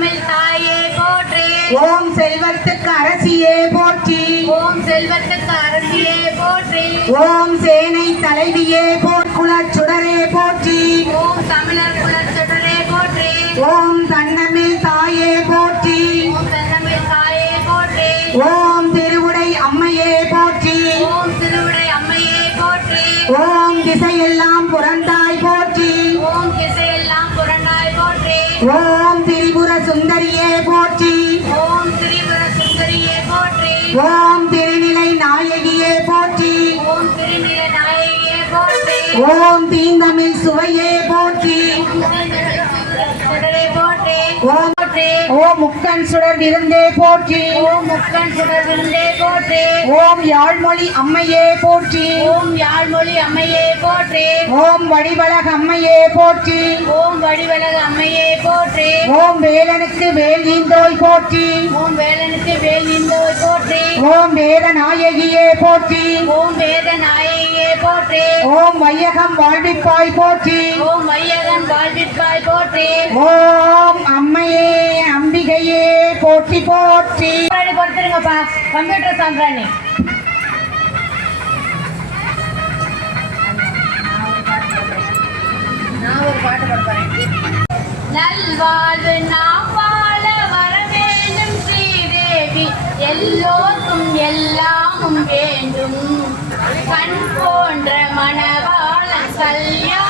தமிழ் தாயே போற்றி. ஓம் செல்வத்துக்கு அரசியே போற்றி. ஓம் செல்வத்துக்கு அரசியே போற்றி. ஓம் சேனை தலைவியே போர்க்குலச் சுடரே போற்றி. ஓம் தமிழர் குலச் சுடரே போற்றி. ஓம் தன்னமிழ் தாயே போற்றி. ஓம் தன்னமிழ் தாயே போற்றி. ஓம் திருவுடை அம்மையே போற்றி. ஓம் திருவுடை அம்மையே போற்றி. ஓம் திசையெல்லாம் புரண்டாய் போற்றி. ஓம் திசையெல்லாம் புரண்டாய் போற்றி. ஓம் திரிபுர சுந்தரியே போற்றி. ஓம் திரிபுர சுந்தரியே போற்றி. ஓம் திருநிலை நாயகியே போற்றி. ஓம் திருநிலை நாயகியே போற்றி. ஓம் தீந்தமிழ் சுவையே போற்றி. சுடரே போற்றி. ஓம் போற்றி. ஓம் முக்கண் சுடர் விருந்தே போற்றி. ஓம் முக்கண் சுடர் விருந்தே போற்றி. ஓம் யாழ்மொழி அம்மையே போற்றி. ஓம் யாழ்மொழி அம்மையே போற்றி. ஓம் வடிவழக அம்மையே போற்றி. ஓம் வடிவழக அம்மையே போற்றி. ஓம் வேலனுக்கு வேல் ஈந்தோய் போற்றி. ஓம் வேலனுக்கு வேல் நீந்தோய் போற்றி. ஓம் வேத நாயகியே போற்றி. ஓம் வேத நாயகியே போற்றி. ஓம் வையகம் வாழ்விப்பாய் போற்றி. ஓம் வையகன் வாழ்விற்காய் போற்றி. ஓம் அம்மையே அம்பிகையே போற்றி போற்றி. கொடுத்துருங்கப்பா கம்ப்யூட்டர் சாம்பிராணி. நான் ஒரு பாட்டு பாடுறேன். நல்வாழ்வு நாம் வாழ வர வேண்டும் ஸ்ரீதேவி, எல்லோருக்கும் எல்லாமும் வேண்டும். கண் போன்ற மணவாளன் கல்யாண